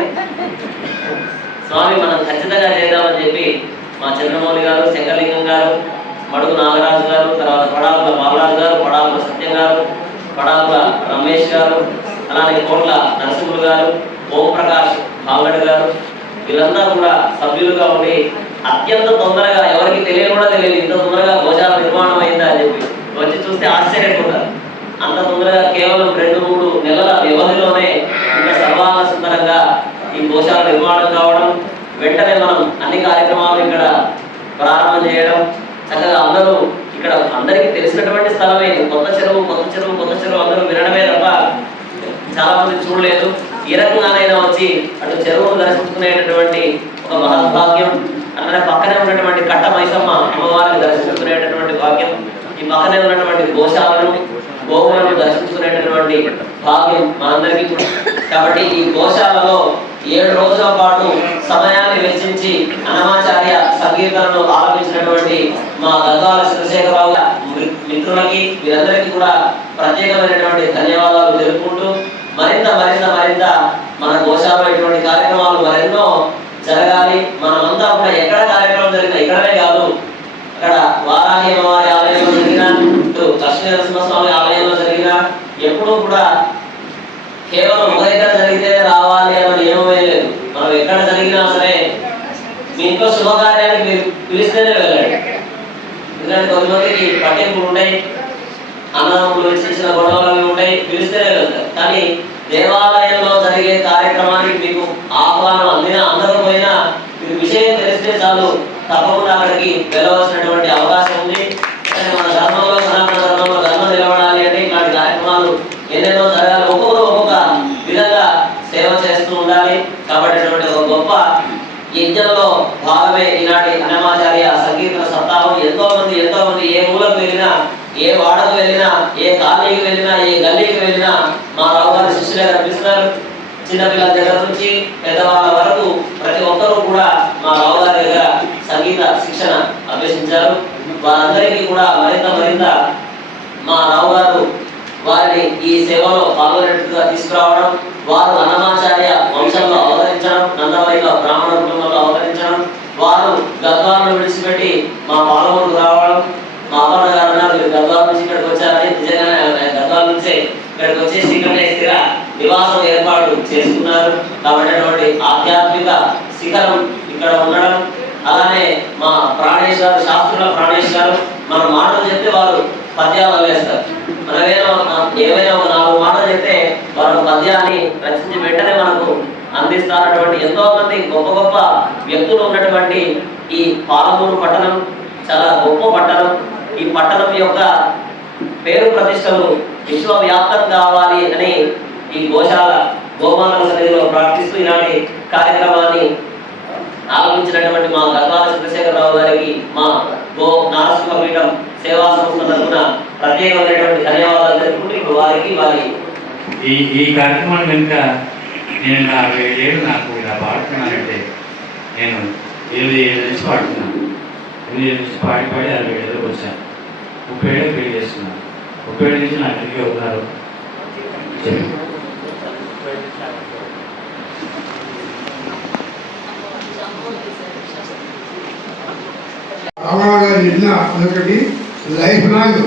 స్వామి మనం ఖచ్చితంగా చేద్దామని చెప్పి మా చంద్రమౌళి గారు, శంకరలింగం గారు, మడుగు నాగరాజు గారు, తర్వాత పడాకుల బాలరాజు గారు, పడాకుల సత్యం గారు, పడాకుల రమేష్ గారు, అలానే కోట్ల నరసింహులు గారు, ఓం ప్రకాష్ బాంగడ్ గారు, వీళ్ళంతా కూడా సభ్యులుగా ఉండి అత్యంత తొందరగా, ఎవరికి తెలియదు కూడా తెలియదు ఇంత తొందరగా గోశాల నిర్మాణం అయిందా అని చెప్పి వచ్చి చూస్తే ఆశ్చర్యపోతారు. వ్యవధిలోనే ఇంత సర్వాంగ సుందరంగా ఈ గోశాల నిర్మాణం కావడం, వెంటనే మనం అన్ని కార్యక్రమాలు ఇక్కడ ప్రారంభం చేయడం, చక్కగా అందరూ ఇక్కడ అందరికీ తెలిసినటువంటి స్థలమే. కొత్త చెరువు అందరూ వినడమే తప్ప చాలా మంది చూడలేదు. ఈ రకంగానైనా వచ్చి అటు చెరువును దర్శించుకునేటటువంటి ఒక మహద్భాగ్యం, అట్లనే పక్కనే ఉన్నటువంటి కట్ట మైసమ్మ అమ్మవారిని దర్శించుకునేటటువంటి భాగ్యం, ఈ పక్కనే ఉన్నటువంటి గోశాలను గోవులను దర్శించుకునేటటువంటి భాగ్యం మనందరికీ కూడా. కాబట్టి ఈ గోశాలలో 7 రోజుల పాటు సమయాన్ని వెచ్చించి అన్నమాచార్య సంకీర్తనను ఆలపించినటువంటి మా గద్వాల చంద్రశేఖరరావు మిత్రులకి వీరందరికీ కూడా ప్రత్యేకమైనటువంటి ధన్యవాదాలు తెలుపుకుంటూ, మరింత మన గోశాలలో ఇటువంటి కార్యక్రమాలు మరెన్నో జరగాలి. మనమంతా కూడా ఎక్కడ కార్యక్రమం జరిగినా, ఇక్కడనే కాదు, అక్కడ వారాహి అమ్మవారి ఆలయంలో జరిగినా, ఇటు లక్ష్మీ నరసింహస్వామి ఆలయంలో జరిగినా, ఎప్పుడూ కూడా కేవలం ఒక దగ్గర జరిగితే రావాలి అన్న నియమమే లేదు. మనం ఎక్కడ జరిగినా సరే మీ ఇంట్లో శుభకార్యానికి మీరు పిలిస్తేనే వెళ్ళండి. ఎందుకంటే కొంతమందికి పట్టింపులు ఉంటాయి, అన్నదమ్ములు చిన్న గొడవలు ఉంటాయి, పిలిస్తేనే వెళ్తారు. కానీ దేవాలయంలో జరిగే కార్యక్రమానికి మీకు ఆహ్వానం అందినా అందకపోయినా మీకు విషయం తెలిస్తే చాలు, తప్పకుండా అక్కడికి వెళ్ళవలసినటువంటి అవకాశం ఉంది. మన ధర్మంలో, సనాతన ధర్మంలో ధర్మం నిలబడాలి అంటే ఇలాంటి కార్యక్రమాలు ఎన్నెన్నో జరగాలి. ఒక్కొక్కరు ఒక్కొక్క విధంగా సేవ చేస్తూ ఉండాలి. కాబట్టి ఒక గొప్ప యజ్ఞంలో భాగమే ఈనాటి అన్నమాచార్య సంకీర్తన సప్తాహం. ఎంతో మంది ఏ మూలకు వెళ్ళినా, ఏ వాడకు వెళ్ళినా, ఏ కాలనీకి వెళ్ళినా, ఏ గల్లీకి వెళ్ళినా మా రావు గారి శిష్యులే కనిపిస్తున్నారు. చిన్నపిల్లల దగ్గర నుంచి పెద్దవాళ్ళ వరకు ప్రతి ఒక్కరూ కూడా మా రావు గారి దగ్గర సంగీత శిక్షణ అభ్యసించారు. వారందరికీ కూడా మరింత మా రావు గారు వారిని ఈ సేవలో పాల్గొనేట్టుగా తీసుకురావడం, వారు అన్నమాచార్య వంశంలో అవతరించడం, నందవరిలో బ్రాహ్మణ కుటుంబంలో అవతరించడం, వారు గద్వాలను విడిచిపెట్టి మా పాలమూరుకు రావడం. మా అపర్ణ గారు అన్నారు, మీరు గద్వాల నుంచి ఇక్కడికి వచ్చారని. నిజంగానే గద్వాల నుంచే ఇక్కడికి వచ్చేసి ఇక్కడనే స్థిర నివాసం ఏర్పాటు చేసుకున్నారు. కాబట్టి అటువంటి ఆధ్యాత్మిక శిఖరం ఇక్కడ ఉండడం, అలానే మా ప్రాణేష్ గారు, శాస్త్రుల ప్రాణేష్ గారు మన మాటలు చెప్తే వారు పద్యాలు వేస్తారు. ఏవైనా ఒక 4 మాటలు చెప్తే వారు పద్యాన్ని రచించి వెంటనే మనకు అందిస్తారన్నటువంటి ఎంతో మంది గొప్ప వ్యక్తులు ఉన్నటువంటి ఈ పాలమూరు పట్టణం చాలా గొప్ప పట్టణం. ఈ పట్టణం యొక్క పేరు ప్రతిష్టలు విశ్వవ్యాప్తం కావాలి అని ఈ గోమాతల సన్నిధిలో ప్రార్థిస్తూ ఇలాంటి కార్యక్రమాన్ని ఆరంభించినటువంటి మా గద్వాల చంద్రశేఖరరావు గారికి, మా గో నారసింహ పీఠం సేవా సంస్థ తరఫున ప్రత్యేకమైనటువంటి ధన్యవాదాలు తెలుపుకుంటూ వారి ఈ కార్యక్రమం కనుక నేను నా 7 ఏళ్ళు నాకు ఇలా పాడుతున్నానంటే, నేను 7 ఏళ్ళ నుంచి పాడుతున్నాను. 8 ఏళ్ళ నుంచి పాడి 67 ఏళ్ళకి వచ్చాను. 30 ఏళ్ళకి పెళ్లి చేస్తున్నాను. 30 ఏళ్ళ నుంచి నాకు ఇంటికి ఉన్నారు. రామారావు గారు నిన్న అదొకటి లైఫ్ లాంగ్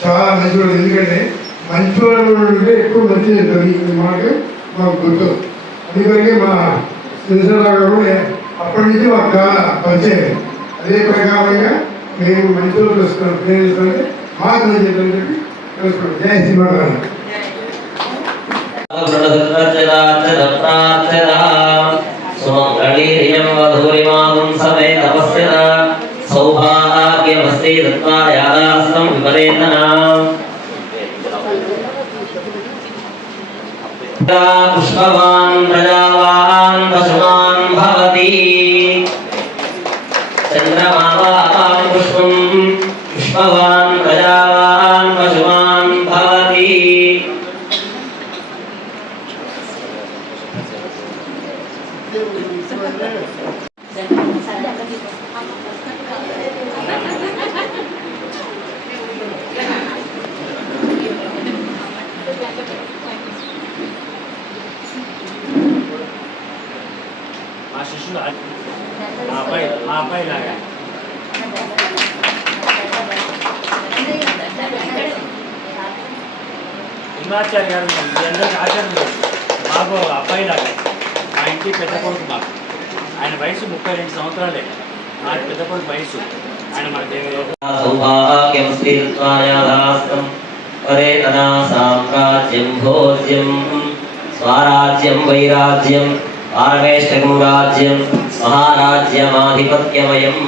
చాలా మంచివాడు. ఎందుకంటే మంచివాడు అంటే ఎక్కువ మంచి చేస్తారు. ఈ మాట మాకు గుర్తు. అందుకని మా శ్రీశరావు గారు అప్పటి నుంచి మాకు చాలా పరిచయం. అదే ప్రకారంగా మేము మంచివాళ్ళు తెలుసుకున్నాం. ప్రేమిస్తుంటే మాకు చెప్పని చెప్పి తెలుసుకున్నాం. జయ శ్రీమంటారు. సౌభాగ్యమస్తి దత్వా యాదాస్తం విపరేతనా పుష్పవాన్ ప్రజావాన్ పశుమాన్ భవతి చంద్రమావాన్ పుష్పం పుష్పవాన్ ప్రజావాన్ పశుమాన్ భవతి. మా శిష్యులు మా అబ్బాయి లాగా హిమాచార్య గారు మీ అందరికి ఆచార్యం లేదు. మాకు అబ్బాయి లాగా మా ఇంటి పెద్ద కొడుకు. మాకు ఆయన వయసు 32 సంవత్సరాలే. నాకు పెద్ద కొడుకు వయసు. ఆయన మన సౌభాగ్యమస్తి దత్వా యాదాస్తం విపరేతనా సామ్రాజ్యం భోజ్యం స్వరాజ్యం వైరాజ్యం పారమేష్టకం రాజ్యం మహారాజ్యమాధిపత్యమయం.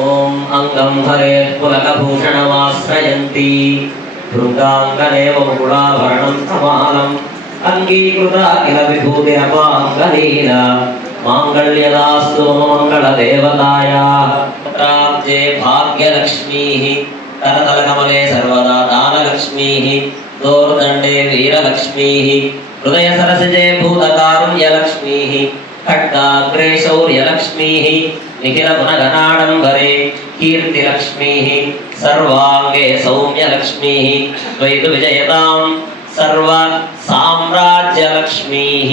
ఓం అంగం హరే పులకభూషణమాశ్రయంతి భృంగాంగనేవ ముకుళాభరణం సమానం అంగీకృత కిల విభూతిరపాంగలీల మాంగళ్యదాస్తు మంగళదేవతాయాః. ప్రాప్తే భాగ్యలక్ష్మీః కరతలకమలే సర్వదా దానలక్ష్మీః దోర్దండే వీరలక్ష్మీః హృదయ సరసిజే భూతకారుణ్యలక్ష్మీః ఖడ్గాగ్రే శౌర్యలక్ష్మీః నిఖిల గుణగణాడంబరే కీర్తిలక్ష్మీః సర్వాంగే సౌమ్యలక్ష్మీః ద్వైత విజయతాం సర్వ సామ్రాజ్యలక్ష్మీః.